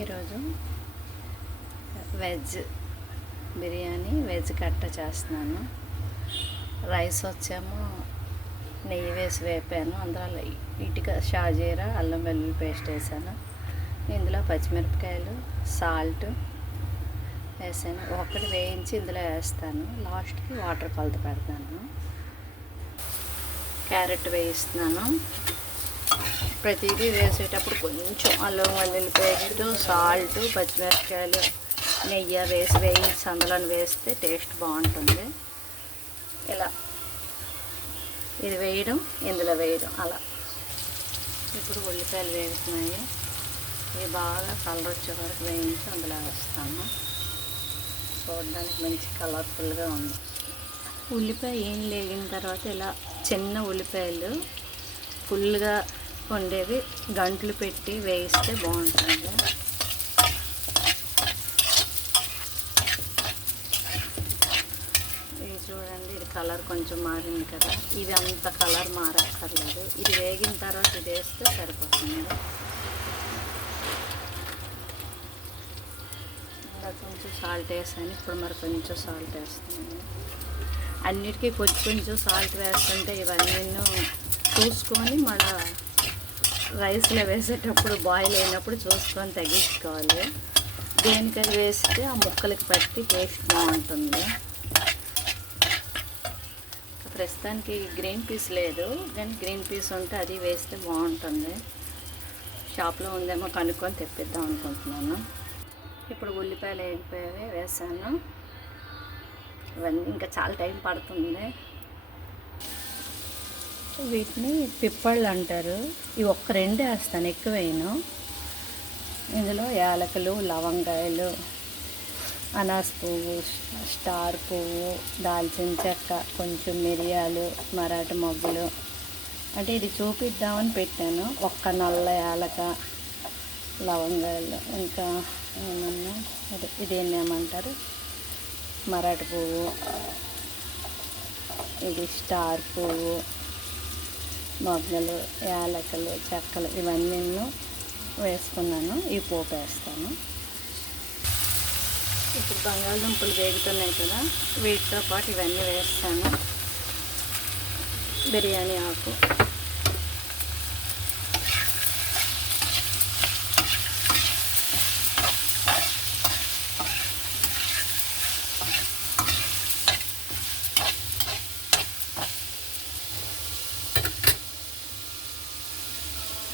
ఈరోజు veg biryani veg కట్ట చేస్తున్నాను. రైస్ వచ్చేమో నెయ్యి వేసి వేపాను. అందులో లైట్గా షాజీరా అల్లం వెల్లుల్లి పేస్ట్ వేసాను. ఇందులో పచ్చిమిరపకాయలు సాల్ట్ వేసాను. ఒకటి వేయించి ఇందులో వేస్తాను. లాస్ట్కి వాటర్ కొలత పెడతాను. క్యారెట్ వేయిస్తున్నాను. ప్రతిదీ వేసేటప్పుడు కొంచెం అల్లం వెల్లుల్లి పేస్ట్ సాల్ట్ పచ్చిమిరపకాయలు నెయ్యి వేయించి అందులో వేస్తే టేస్ట్ బాగుంటుంది. ఇలా ఇది వేయడం ఇందులో వేయడం అలా. ఇప్పుడు ఉల్లిపాయలు వేగుతున్నాయి. ఇవి బాగా కలర్ వచ్చే వరకు వేయించి అందులో వేస్తాను. చూడడానికి మంచి కలర్ఫుల్గా ఉంది. ఉల్లిపాయ ఏం లేగిన తర్వాత ఇలా చిన్న ఉల్లిపాయలు ఫుల్గా ఉండేవి గంటలు పెట్టి వేయిస్తే బాగుంటుంది. ఇది చూడండి, ఇది కలర్ కొంచెం మారింది కదా. ఇది అంత కలర్ మారక్కర్లేదు. ఇది వేగిన తర్వాత ఇది వేస్తే సరిపోతుంది. ఇంకా కొంచెం సాల్ట్ వేసాను. ఇప్పుడు మరి కొంచెం సాల్ట్ వేస్తాను. అన్నిటికీ కొంచెం కొంచెం సాల్ట్ వేస్తుంటే ఇవన్నీ చూసుకొని మళ్ళీ రైస్లో వేసేటప్పుడు బాయిల్ అయినప్పుడు చూసుకొని తగ్గించుకోవాలి. దేనికది వేస్తే ఆ ముక్కలకి పట్టి టేస్ట్ బాగుంటుంది. ప్రస్తుతానికి గ్రీన్ పీస్ లేదు, కానీ గ్రీన్ పీస్ ఉంటే అది వేస్తే బాగుంటుంది. షాప్లో ఉందేమో కనుక్కొని తెప్పిద్దాం అనుకుంటున్నాను. ఇప్పుడు ఉల్లిపాయలు వేగిపోయావి వేసాను. ఇవన్నీ ఇంకా చాలా టైం పడుతుంది. వీటిని పిప్పళ్ళు అంటారు. ఇవి ఒక్క రెండు వేస్తాను, ఎక్కువ వేయను. ఇందులో యాలకులు లవంగాయలు అనాస పువ్వు స్టార్ పువ్వు దాల్చిన చెక్క కొంచెం మిరియాలు మరాఠీ మొగ్గలు అంటే ఇది చూపిద్దామని పెట్టాను. ఒక్క నల్ల యాలక లవంగాయలు ఇంకా ఏమన్నా ఇదేమేమంటారు మరాఠీ పువ్వు ఇది స్టార్ పువ్వు మొగ్గలు యాలకలు చెక్కలు ఇవన్నీ వేసుకున్నాను. ఈ పోపు వేస్తాను. ఇప్పుడు బంగాళదుంపలు వేగుతున్నాయి కదా, వీటితో పాటు ఇవన్నీ వేస్తాను. బిర్యానీ ఆకు